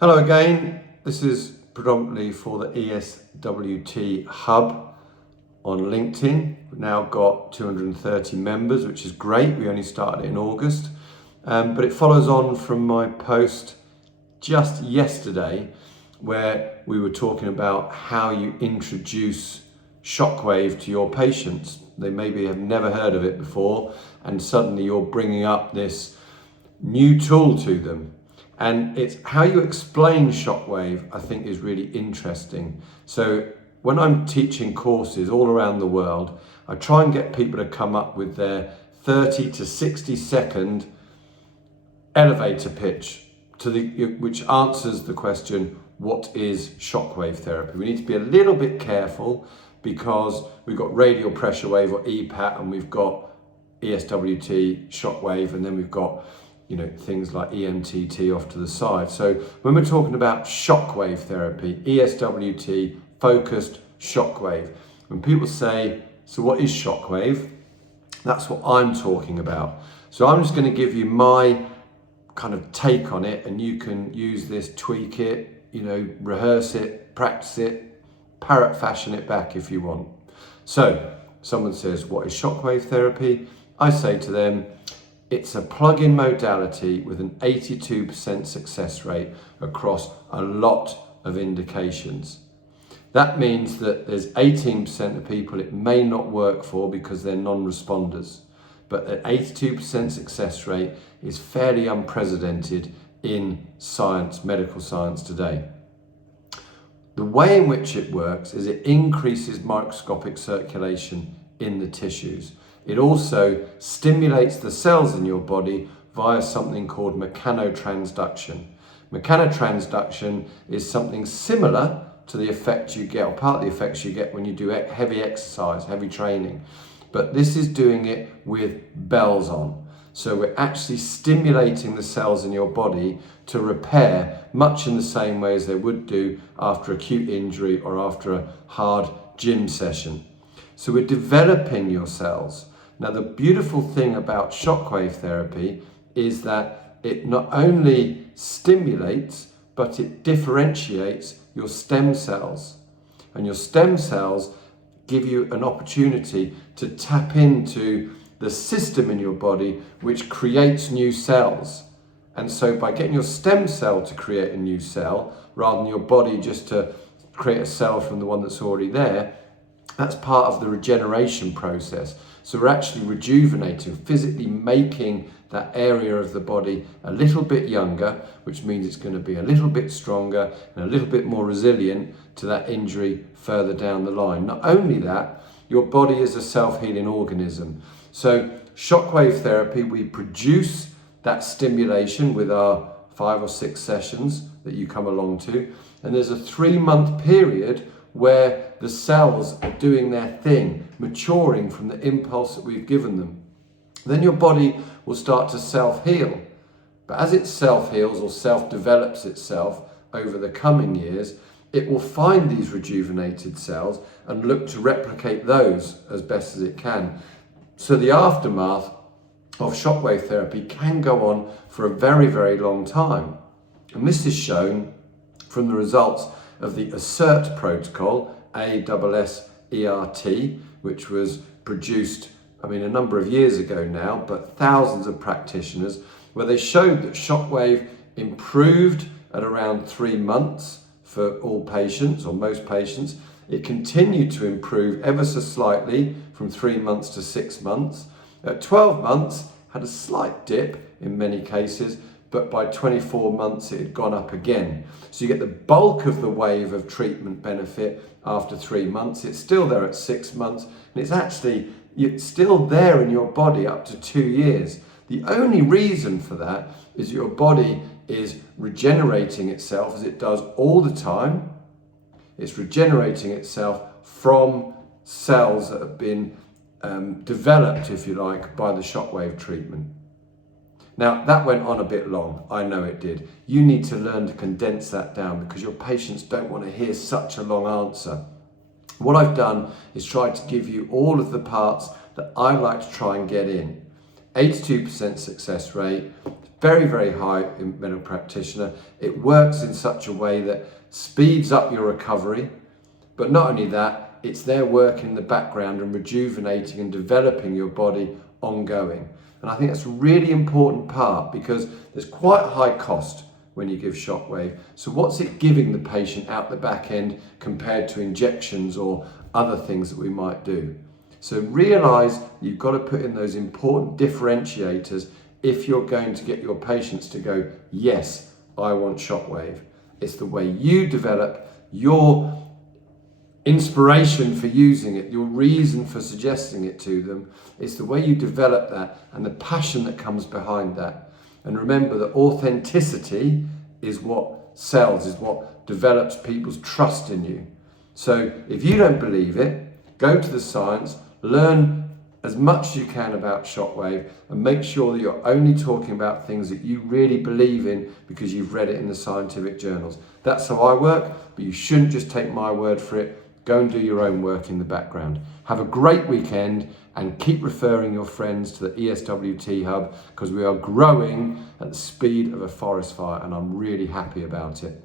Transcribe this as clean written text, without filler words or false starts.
Hello again, this is predominantly for the ESWT Hub on LinkedIn. We've now got 230 members, which is great. We only started in August, but it follows on from my post just yesterday where we were talking about how you introduce shockwave to your patients. They maybe have never heard of it before, and suddenly you're bringing up this new tool to them. And it's how you explain shockwave, I think, is really interesting. So when I'm teaching courses all around the world, I try and get people to come up with their 30 to 60 second elevator pitch which answers the question, what is shockwave therapy? We need to be a little bit careful because we've got radial pressure wave or EPAT, and we've got ESWT shockwave, and then we've got things like EMTT off to the side. So when we're talking about shockwave therapy, ESWT, focused shockwave, when people say, so what is shockwave? That's what I'm talking about. So I'm just going to give you my kind of take on it, and you can use this, tweak it, rehearse it, practice it, parrot fashion it back if you want. So someone says, what is shockwave therapy? I say to them, it's a plug-in modality with an 82% success rate across a lot of indications. That means that there's 18% of people it may not work for because they're non-responders. But an 82% success rate is fairly unprecedented in science, medical science today. The way in which it works is it increases microscopic circulation in the tissues. It also stimulates the cells in your body via something called mechanotransduction. Mechanotransduction is something similar to the effect you get, or part of the effects you get when you do heavy exercise, heavy training. But this is doing it with bells on. So we're actually stimulating the cells in your body to repair much in the same way as they would do after acute injury or after a hard gym session. So we're developing your cells. Now, the beautiful thing about shockwave therapy is that it not only stimulates, but it differentiates your stem cells. And your stem cells give you an opportunity to tap into the system in your body which creates new cells. And so by getting your stem cell to create a new cell, rather than your body just to create a cell from the one that's already there, that's part of the regeneration process. So we're actually rejuvenating, physically making that area of the body a little bit younger, which means it's going to be a little bit stronger and a little bit more resilient to that injury further down the line. Not only that, your body is a self-healing organism. So shockwave therapy, we produce that stimulation with our 5 or 6 sessions that you come along to. And there's a 3-month period where the cells are doing their thing, maturing from the impulse that we've given them. Then your body will start to self-heal. But as it self-heals or self-develops itself over the coming years, it will find these rejuvenated cells and look to replicate those as best as it can. So the aftermath of shockwave therapy can go on for a very, very long time. And this is shown from the results of the ASSERT protocol, ASSERT, which was produced, a number of years ago now, but thousands of practitioners, where they showed that shockwave improved at around 3 months for all patients, or most patients. It continued to improve ever so slightly from 3 months to 6 months. At 12 months, had a slight dip in many cases, but by 24 months it had gone up again. So you get the bulk of the wave of treatment benefit after 3 months. It's still there at 6 months, and it's still there in your body up to 2 years. The only reason for that is your body is regenerating itself, as it does all the time. It's regenerating itself from cells that have been developed, if you like, by the shockwave treatment. Now, that went on a bit long. I know it did. You need to learn to condense that down because your patients don't want to hear such a long answer. What I've done is tried to give you all of the parts that I like to try and get in. 82% success rate, very, very high in medical practitioner. It works in such a way that speeds up your recovery, but not only that, it's there working in the background and rejuvenating and developing your body ongoing. And I think that's a really important part because there's quite a high cost when you give shockwave. So what's it giving the patient out the back end compared to injections or other things that we might do? So realize you've got to put in those important differentiators if you're going to get your patients to go, yes, I want shockwave. It's the way you develop your inspiration for using it, your reason for suggesting it to them. It's the way you develop that and the passion that comes behind that. And remember that authenticity is what sells, is what develops people's trust in you. So if you don't believe it, go to the science, learn as much as you can about shockwave, and make sure that you're only talking about things that you really believe in because you've read it in the scientific journals. That's how I work, but you shouldn't just take my word for it. Go and do your own work in the background. Have a great weekend and keep referring your friends to the ESWT Hub because we are growing at the speed of a forest fire and I'm really happy about it.